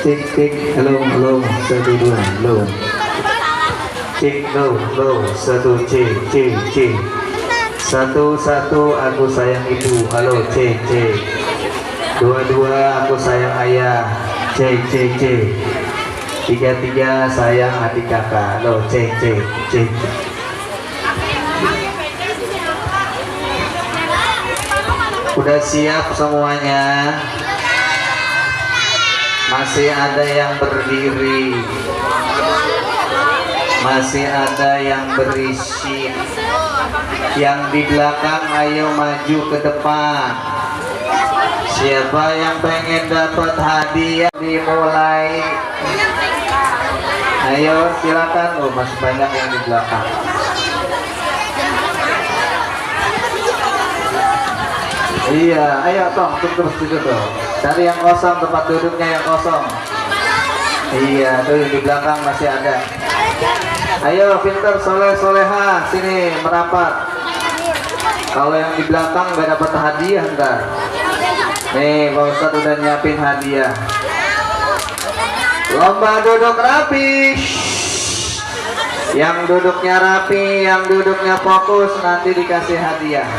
Cek cek, halo halo, satu dua, halo. Cek, halo, satu cek cek cek. Satu satu, aku sayang ibu, halo cek cek. Dua dua, aku sayang ayah, cek cek cek. Tiga tiga, sayang adik kakak, halo cek cek cek. Udah siap semuanya? Masih ada yang berdiri, masih ada yang berisik. Yang di belakang ayo maju ke depan. Siapa yang pengen dapat hadiah dimulai? Ayo silakan. Oh, masih banyak yang di belakang. Iya, ayo tong, terus tuh. Cari yang kosong, tempat duduknya yang kosong. Iya, tuh di belakang masih ada. Ayo, pinter soleh soleha, sini merapat. Kalau yang di belakang nggak dapat hadiah ntar. Nih, Pak Ustadz udah nyiapin hadiah. Lomba duduk rapi. Yang duduknya rapi, yang duduknya fokus nanti dikasih hadiah.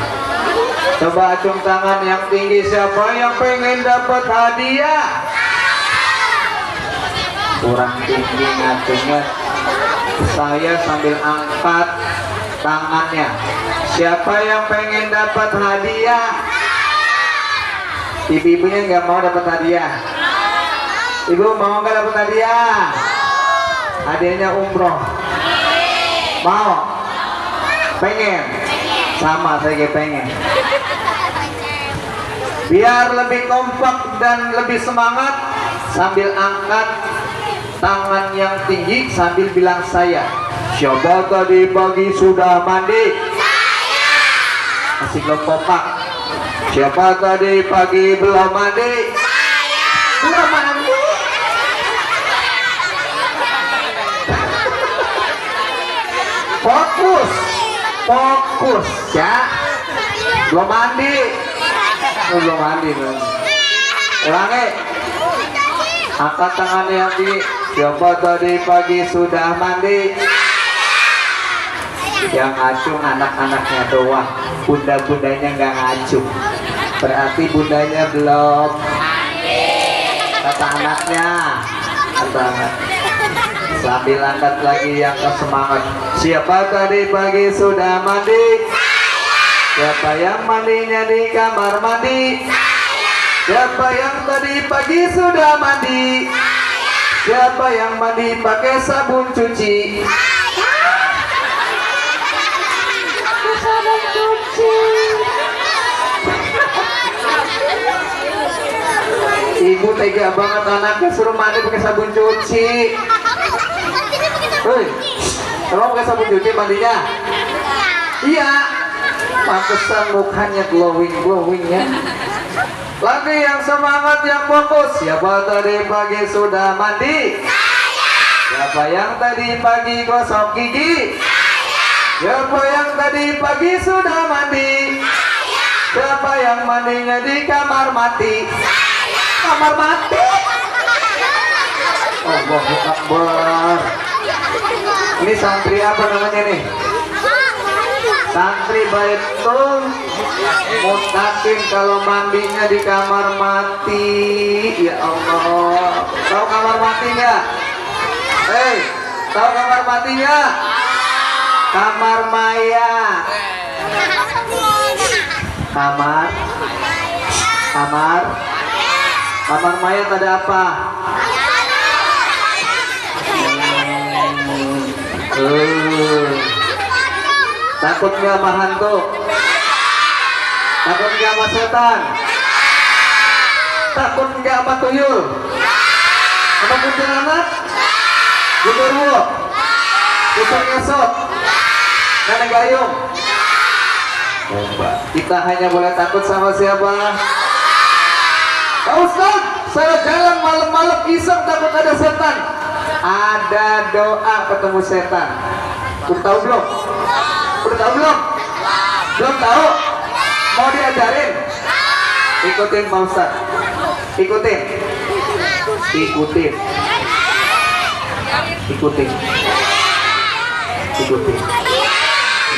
Coba acung tangan yang tinggi, siapa yang pengen dapat hadiah? Kurang tinggi ngacungnya. Saya sambil angkat tangannya. Siapa yang pengen dapat hadiah? Ibu-ibunya nggak mau dapat hadiah. Ibu mau nggak dapat hadiah? Hadiahnya umroh. Mau? Pengen? Sama, saya juga pengen. Biar lebih kompak dan lebih semangat, sambil angkat tangan yang tinggi sambil bilang saya. Siapa tadi pagi sudah mandi? Saya. Masih belum kompak. Siapa tadi pagi belum mandi? Saya. Belum mandi. Fokus, fokus ya. Belum mandi. Belum mandi belum. Ulangi. Angkat tangannya yang tinggi. Siapa tadi pagi sudah mandi? Yang ngacung anak-anaknya doang, bunda-bundanya nggak ngacung. Berarti bundanya belum mandi. Kata anaknya. Kata anak. Sambil angkat lagi yang semangat. Siapa tadi pagi sudah mandi? Siapa yang mandinya di kamar mandi? Siapa yang tadi pagi sudah mandi? Siapa yang mandi pakai sabun cuci? Sabun cuci. Ibu tega banget anaknya suruh mandi pakai sabun cuci. Hei, kamu pakai sabun cuci mandinya? Iya. Pantesan mukanya glowing ya. Lagi yang semangat, yang fokus. Siapa tadi pagi sudah mandi? Saya. Siapa yang tadi pagi gosok gigi? Saya. Siapa yang tadi pagi sudah mandi? Saya. Siapa yang mandinya di kamar mati? Saya. Kamar mati? Allahu Akbar. Ini santri apa namanya nih? Santri Baitul Mutakin, kalau mandinya di kamar mati. Ya Allah. Tahu kamar mati nggak? Hei, tahu kamar mati nggak? Kamar maya. Kamar Kamar maya ada apa? Takut nggak sama hantu? Takut nggak sama setan? Takut nggak sama tuyul? Sama kuntilanak? Genderuwo? Pusat ngesot? Nenek gayung? Kita hanya boleh takut sama siapa? Pak Ustadz, saya jalan malam-malam iseng takut ada setan. Ada doa ketemu setan. Udah tahu belum? Udah tahu belum? Belum tahu? Mau diajarin? Ikutin Pak Ustadz. Ikutin. ikutin, ikutin, ikutin.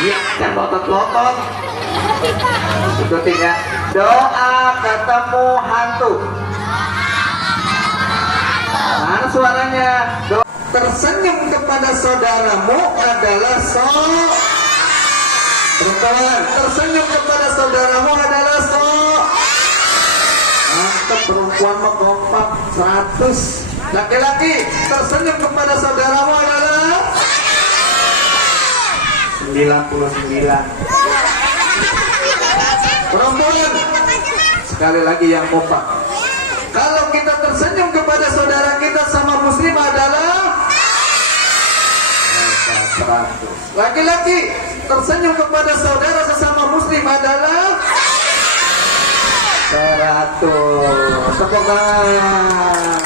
Iya, jangan lotot-lotot. Ikutin ya. Doa ketemu hantu. Mana suaranya? Tersenyum kepada saudaramu adalah perempuan. Tersenyum kepada saudaramu adalah mantap, perempuan mah kompak 100. Laki-laki tersenyum kepada saudaramu adalah 99. Perempuan sekali lagi yang kompak. Kalau kita tersenyum kepada saudara kita sama muslim adalah 100. Laki-laki tersenyum kepada saudara sesama muslim adalah 100. Tepuk tangan.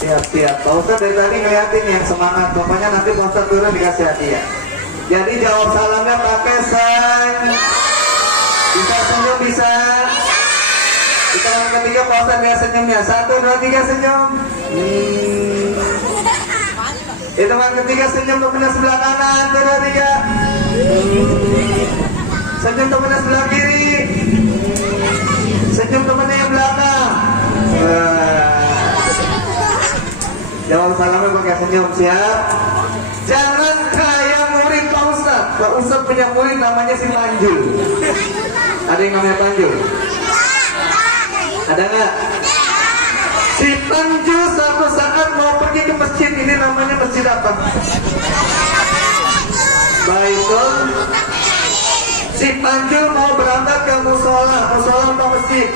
Siap-siap. Pak Ustadz dari tadi ngeliatin yang semangat. Pokoknya nanti Pak Ustadz turun dikasih hadiah. Jadi jawab salamnya pakai senyum. Bisa senyum, bisa. Kita yang ketiga Pak Ustadz lihat senyumnya. 1, 2, 3 senyum. Itu yang ketiga senyum temennya sebelah kanan. 1, 2, 3. Senyum temennya sebelah kiri. Senyum temennya yang belakang. Jawab salamnya pakai senyum, siap. Jangan kayak murid Pak Ustadz. Pak Ustadz punya murid namanya si Panjul. Ada yang namanya Panjul? Ada nggak? Si Panjul suatu saat mau pergi ke masjid. Ini namanya masjid apa? Baitul. Si Panjul mau berangkat ke musola. Musola atau masjid?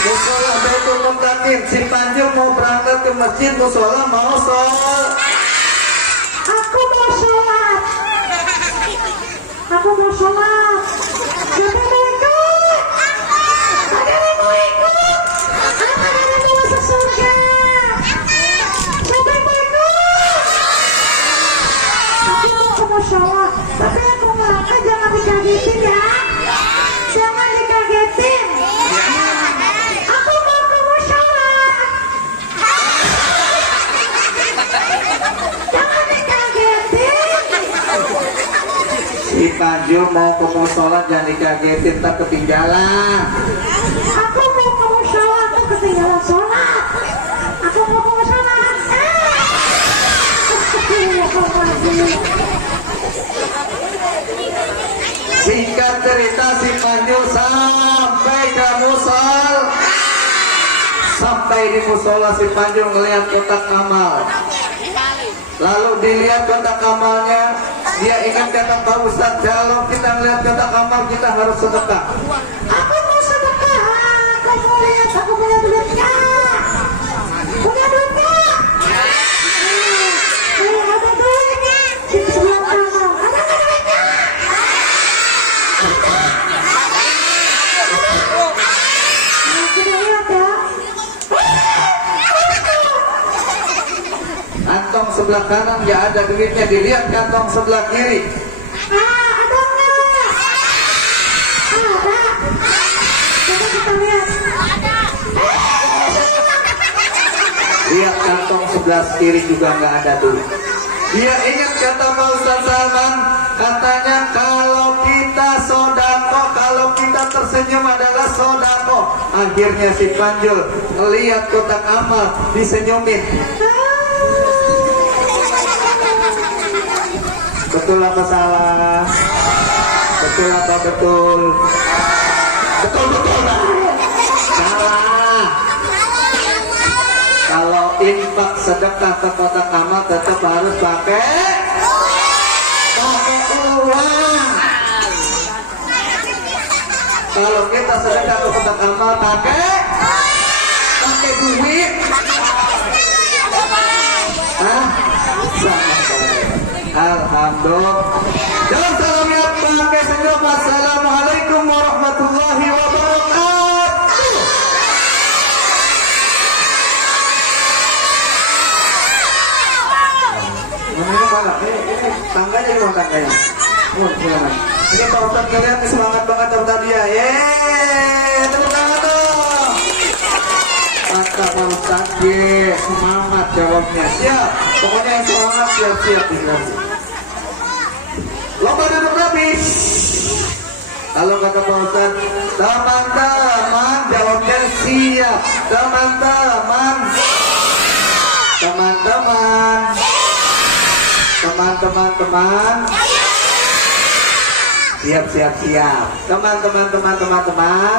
Musola Baitul Muqtadim. Si Panjul mau berangkat ke masjid. Musola mau sholat. Aku mau sholat. Aku mau sholat. Siapa mau ikut? Ada yang mau ikut? Apa ada yang mau masuk surga? Siapa yang mau ikut? Aku mau sholat. Tapi aku ngomongnya jangan dikagetin ya. Jangan dikagetin. Aku mau kamu sholat. Jangan dikagetin. Si Panjul mau ke musola, jangan dikagetin, tak ketinggalan. Aku mau kamu sholat, aku ketinggalan sholat. Aku mau kamu sholat. Singkat cerita si Panjul sampai ke musola. Sampai di musola si Panjul ngelihat kotak amal. Lalu dilihat kotak amalnya, dia ingat kata Pak Ustadz, kalau kita ngelihat kotak amal kita harus sedekah. Aku mau sedekah. Kamu lihat aku punya duit nggak? Punya duit nggak? Ada duitnya di sebelah kanan. Ada nggak duitnya? Nah, kita lihat ya. Kantong sebelah kanan nggak ada duitnya, dilihat kantong sebelah kiri. Ada nggak? Ada. Coba kita lihat. Lihat kantong sebelah kiri juga nggak ada duit. Dia ingat kata Pak Ustadz Salman, katanya kalau kita sodako, kalau kita tersenyum adalah sodako. Akhirnya si Panjul melihat kotak amal, disenyumin. Betul apa salah? Betul apa betul? Betul. Salah. Kalau infak sedekah ke kotak amal tetap harus pakai uang. Kalau kita sedekah ke kotak amal pakai duit. Hah? Sama saja. Alhamdulillah. Jangan salamnya pakai senyum. Assalamualaikum warahmatullahi wabarakatuh. Ini mana? Ini tangganya di mana tangganya? Silakan. Ini Pak Ustadz kalian semangat banget tadi ya. Yeay, tepuk tangan dong. Mantap Pak Ustadz. Ye, semangat jawabnya. Siap. Pokoknya yang semangat siap-siap dikasih. Lomba duduk rapi. Kalau kata Pak Ustadz, teman-teman jawabnya siap. Teman-teman. Teman-teman. Teman-teman. Siap. Teman-teman. Teman-teman.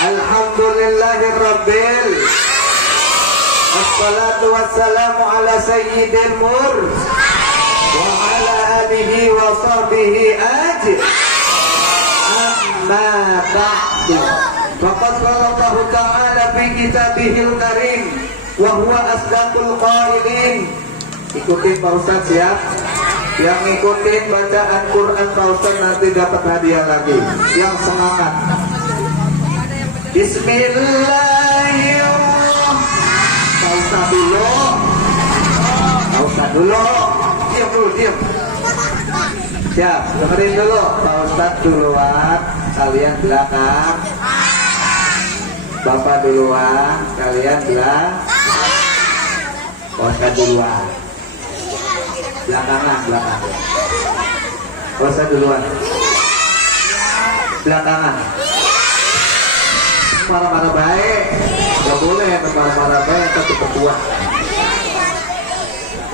Alhamdulillahirabbil. Wassalatu wassalamu ala sayyidil mur wa ala alihi wa sahbihi amma ba'du. Faqad qala Allah ta'ala fi kitabihil karim wa huwa asdaqul qailin. Ikutin Pak Ustadz siap. Yang ngikutin bacaan Quran Pak Ustadz nanti dapat hadiah lagi. Yang semangat. Bismillahirrahmanirrahim. Pak Ustadz dulu. Diam. Siap, dengerin dulu. Pak Ustadz duluan, kalian belakang. Bapak duluan, kalian belakang. Pak Ustadz duluan. Belakang. Pak Ustadz duluan. Belakangan. Marah-marah baik. Gak boleh marah-marah baik, tapi ketua.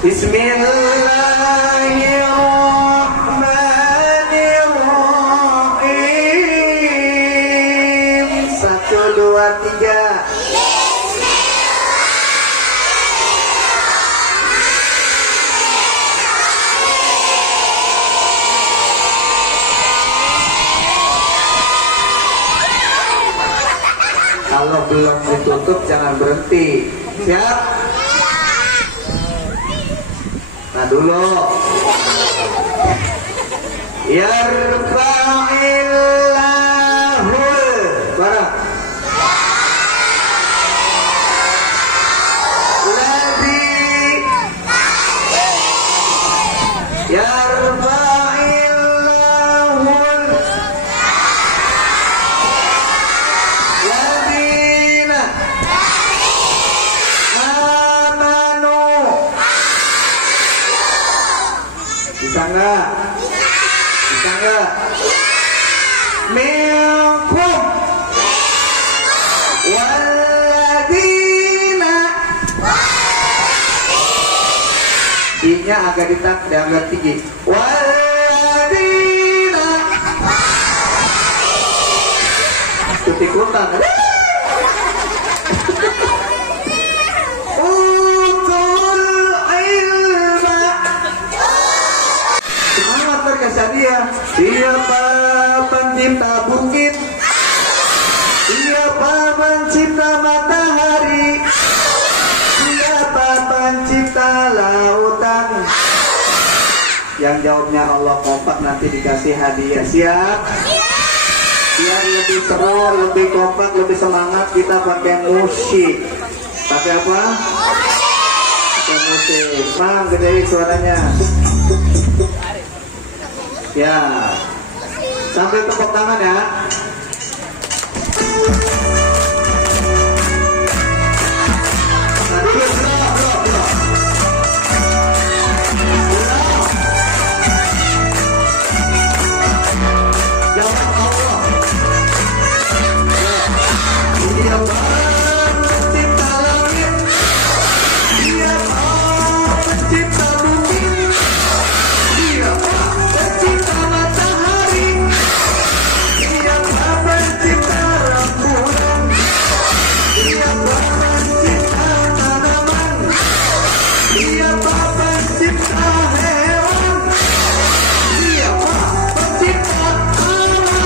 Bismillahirrahmanirrahim. 1, 2, 3. Kalau belum ditutup jangan berhenti. Siap? Nah dulu. Yarfa'illahul barang ladzi yarfa'illahul ladzina amanu. Bisa nggak? Minkum walladzina. I-nya agak agak tinggi. Walladzina. Ikut-ikutan. Siapa pencipta bukit, siapa pencipta matahari, siapa pencipta lautan. Yang jawabnya Allah kompak nanti dikasih hadiah. Siap? Biar lebih seru, lebih kompak, lebih semangat kita pakai musik. Pakai apa? Pakai musik. Mang, gedein suaranya. Ya, sambil tepuk tangan ya. Nah, dulu, jawab Allah. Dia pencipta langit, dia pencipta bumi, dia pencipta matahari, dia pencipta rembulan, dia pencipta tanaman, dia pencipta hewan, dia pencipta alam.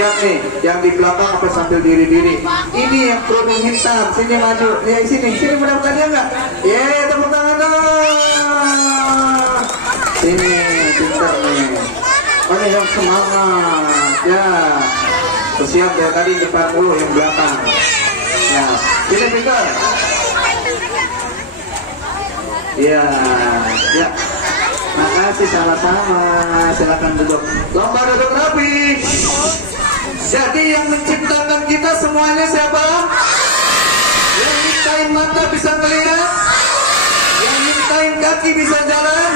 lihat nih, yang di belakang apa sambil diri-diri. Ini yang kerudung hitam, sini maju. Ya sini mudah-mudahan dia enggak. Tepuk tangan dong. Sini, pintar nih. Ini yang semangat, ya. Siap ya tadi depan mulu yang belakang. Ya, sini pintar. Ya. Makasih sama-sama. Silakan duduk. Lomba duduk rapi. Jadi yang menciptakan kita semuanya siapa? Yang nyiptain mata bisa melihat, yang nyiptain kaki bisa jalan,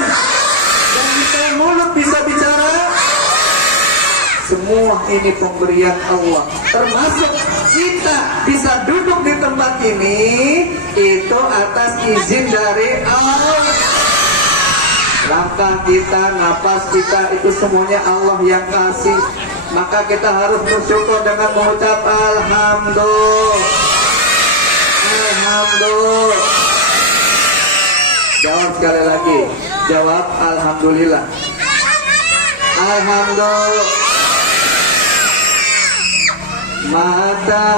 yang nyiptain mulut bisa bicara. Semua ini pemberian Allah. Termasuk kita bisa duduk di tempat ini itu atas izin dari Allah. Langkah kita, napas kita itu semuanya Allah yang kasih. Maka kita harus bersyukur dengan mengucap Alhamdulillah. Alhamdulillah. Jawab sekali lagi. Jawab Alhamdulillah. Alhamdulillah. Mata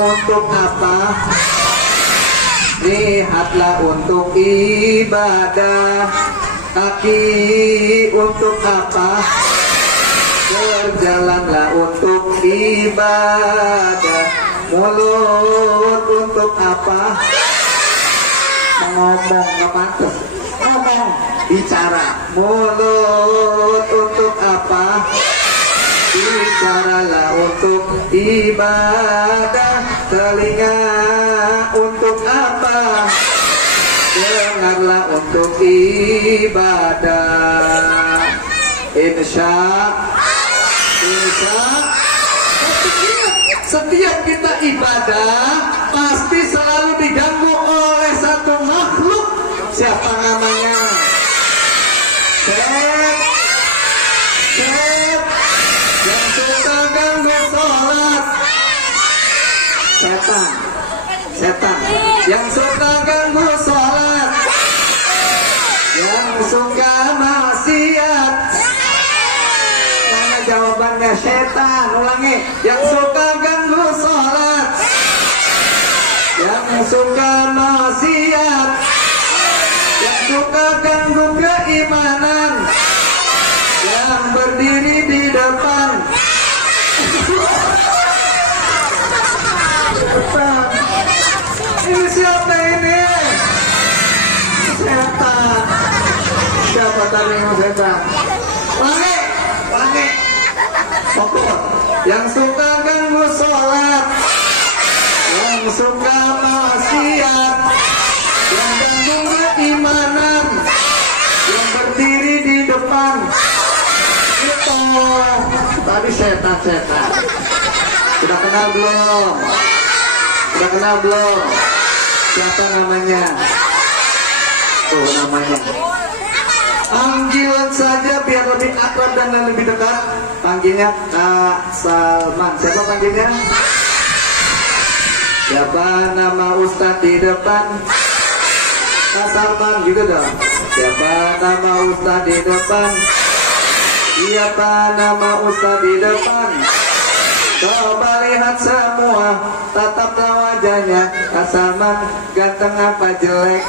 untuk apa? Lihatlah untuk ibadah. Kaki untuk apa? Berjalanlah untuk ibadah. Mulut untuk apa? Ngomong, nggak pantas. Ngomong, bicara. Mulut untuk apa? Bicaralah untuk ibadah. Telinga untuk apa? Dengarlah untuk ibadah. Insya setiap kita ibadah pasti selalu diganggu oleh satu makhluk. Siapa namanya? Yang suka ganggu sholat. Setan yang suka ganggu sholat, yang suka maksiat. Mana jawabannya? Setan. Ulangi. Yang suka ganggu sholat, yang suka maksiat, yang suka ganggu keimanan, yang berdiri di depan. Ini siapa ini? Setan. Siapa tadi yang setan? Wangi. Pokok. Yang suka ganggu sholat, yang suka maksiat, yang ganggu keimanan, yang berdiri di depan. Itu tadi setan. Sudah kenal belum? Siapa namanya? Tuh namanya. Panggilan saja biar lebih akrab dan lebih dekat. Panggilnya Kak Salman. Siapa panggilnya? Siapa nama Ustadz di depan? Kak Salman juga dong. Siapa nama Ustadz di depan? Siapa nama Ustadz di depan? Coba lihat semua, tataplah wajahnya. Kak Salman ganteng apa jelek?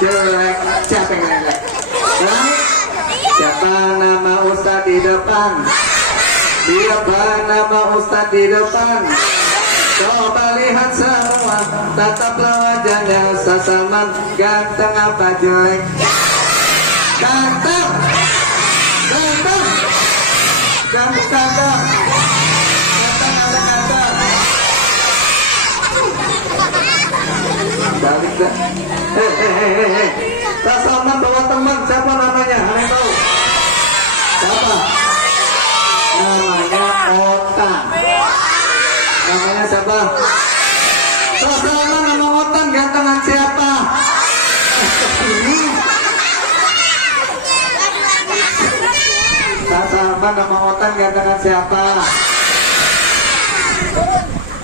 Jelek. Siapa yang jelek? Siapa nama Ustadz di depan? Siapa nama Ustadz di depan? Coba lihat semua, tataplah wajahnya. Kak Salman ganteng apa jelek? Ganteng. Balik dah. Kak Salman bawa teman. Siapa namanya? Aneh tahu. Siapa? Namanya Otan. Namanya siapa? Kak Salman nama Otan gantengan siapa? Kak Salman nama Otan gantengan siapa?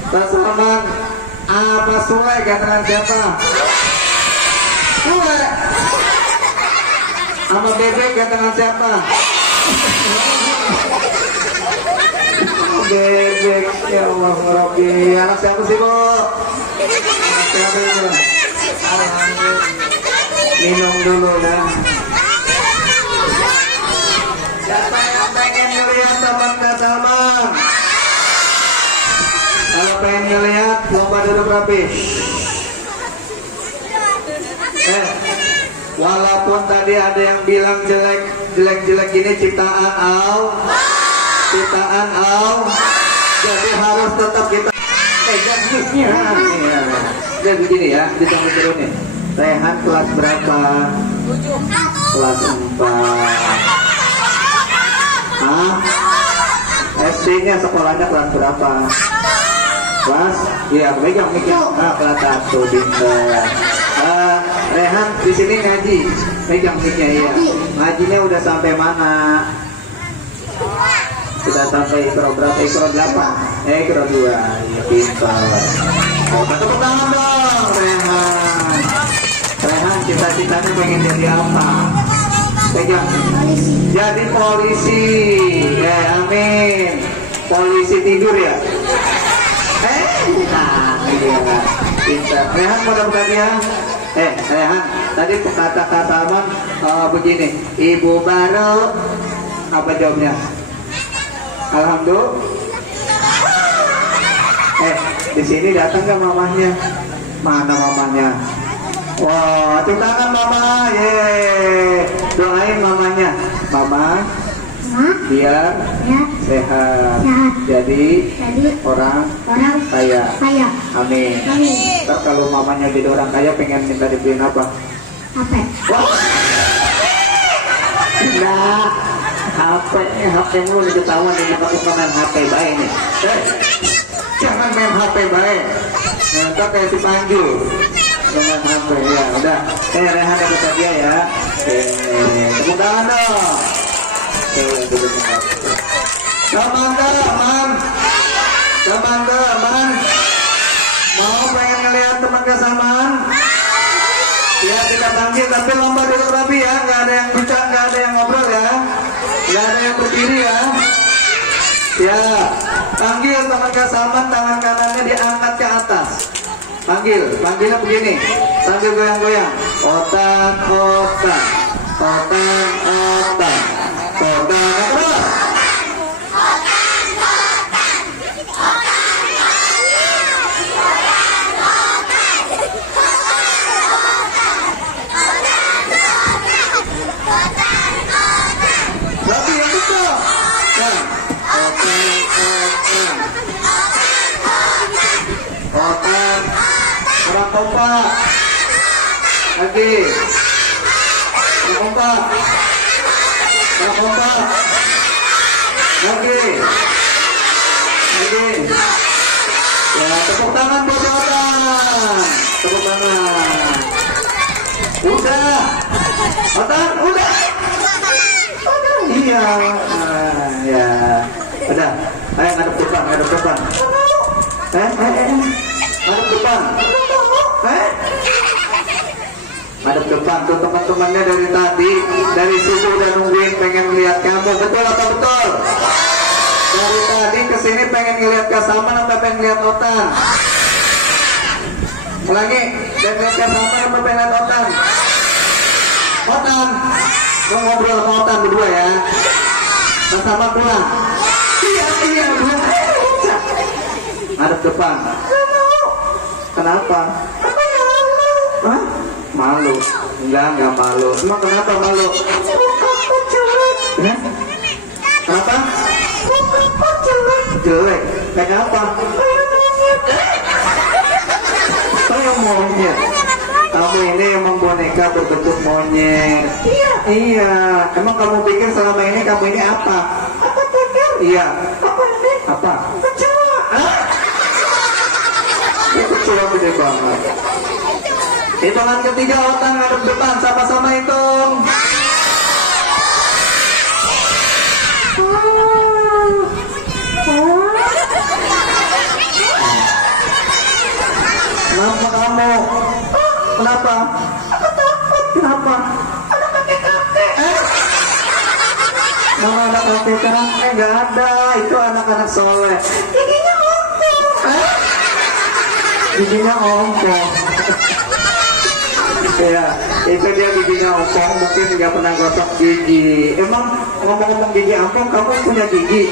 Kak Salman apa Sule gantengan siapa? Gue. Sama bebek ya tangan siapa? Bebek, ya Allah Rabbi. Anak siapa sih, Bu? Anak siapa itu? Minum dulu ya. Siapa yang pengen ngeliat teman ke taman? Kalau pengen ngeliat, lomba duduk rapi. Walaupun tadi ada yang bilang jelek gini ciptaan Allah, jadi harus tetap kita. Jadi begini ya, ditunggu turunin. Rehan kelas berapa? Kelas 4. SD-nya sekolahnya kelas berapa? Kelas? Iya, pegang. Kelas 1 Dinda. Rehan di sini ngaji, pegang mic-nya ya. Ngajinya udah sampai mana? Sudah sampai ikro berapa? Ikro 8? Ikro 2. Ya pintar. Tepuk tangan dong, Rehan. Rehan cita-citanya pengen jadi apa? Pegang. Jadi polisi. Amin. Polisi tidur ya? Iya. Pintar. Rehan mudah-mudahan ya. Rehan, tadi kata-kata Aman begini, Ibu baru, apa jawabnya? Alhamdulillah. Di sini datang ke mamahnya. Mana mamanya? Wah, tepuk tangan mama, doain mamanya, mama, biar sehat, jadi orang kaya. Amin. Ntar kalau mamanya jadi orang kaya pengen minta dibeliin apa? Enggak, HP mulu ketahuan di muka main HP baik nih. Jangan main HP baik. Ntar kayak si Panju dengan HP ya. Udah, Rehan ada dia ya. Tepuk tangan dong. Teman-teman, mau pengen ngeliat teman kesamaan? Ya kita panggil, tapi lomba duduk rapi ya, nggak ada yang bicara, nggak ada yang ngobrol ya, nggak ada yang berdiri ya. Ya, panggil teman kesamaan, tangan kanannya diangkat ke atas. Panggilnya begini, sambil goyang-goyang. Otak. Orang kompak lagi, orang kompak lagi. Ya, tepuk tangan buat Otan. Tepuk tangan. Udah. Iya. Ya. Udah. Ayo ngadep depan. Ngadep depan. Madep depan tuh teman-temannya dari tadi, dari situ udah nungguin pengen lihat kamu. Betul atau betul? Dari tadi kesini pengen ngeliat Kasaman atau pengen lihat Otan? Ulangi, pengen lihat Kasaman atau pengen lihat Otan? Otan, mau ngobrol sama Otan berdua ya. Kasaman pulang. Iya pulang. Madep depan. Kenapa? Hah? Malu? Enggak malu. Emang kenapa malu? Ya? Kenapa? Jelek. Kayak apa? Kayak monyet. Kamu ini emang boneka berbentuk monyet. Iya. Emang kamu pikir selama ini kamu ini apa? Iya. Apa? Kecoa. Kecoa gede banget. Hitungan ketiga, Otan ngadep depan, sama-sama hitung. Kenapa kamu? Kenapa? Aku takut. Kenapa? Anak kakek-kakek. Mana ada kakek nggak ada. Itu anak-anak soleh. Giginya ompong. Giginya ompong. Ya, itu dia giginya ompong. Mungkin nggak pernah gosok gigi. Emang ngomong-ngomong gigi ompong, kamu punya gigi?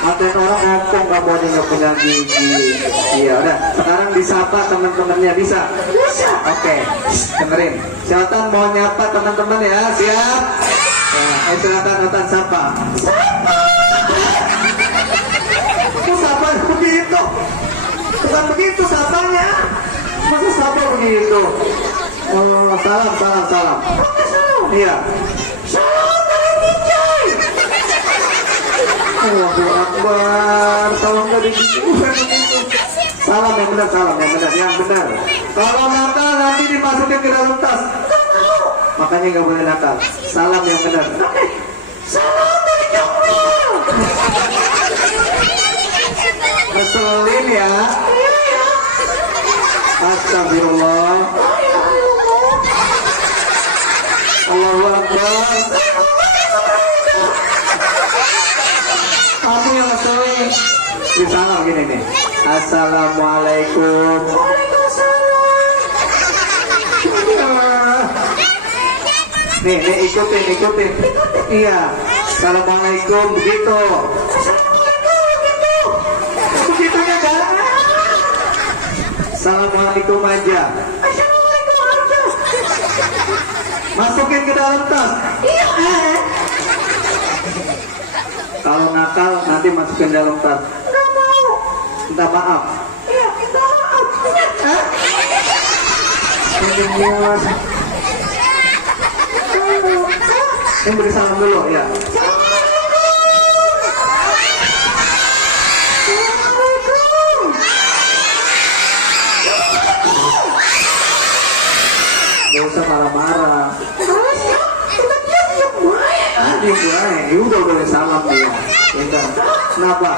Ngatain orang ompong, kamu aja nggak punya gigi. Iya, udah. Sekarang disapa teman-temannya, bisa? Bisa. Oke, dengerin. Silakan mau nyapa teman-teman ya, siap? Ya, silakan Otan sapa. Kok sapa begitu? Bukan begitu sapanya. Masa sapa begitu? Oh, salam. Iya. Salam dari Dijay. Allahu Akbar. Salam dari bukan begitu. Salam yang benar. Kalau nakal nanti dimasukin ke dalam tas. Makanya nggak boleh nakal. Salam yang benar. Salam dari Jongrol. Ngeselin ya. Astagfirullah. Allahu Akbar. Kamu yang ngeselin. Disalam gini nih. Assalamualaikum. Nih ikutin. Iya. Assalamualaikum begitu. Begitunya jangan. Assalamualaikum aja. Masukin ke dalam tas. Kalau nakal nanti masukin dalam tas. Nggak mau. Minta maaf. Iya, minta maaf. Ini beri salam dulu ya. Gak usah marah-marah. Dia buaya. Ya udah boleh salam dia. Ya, kenapa?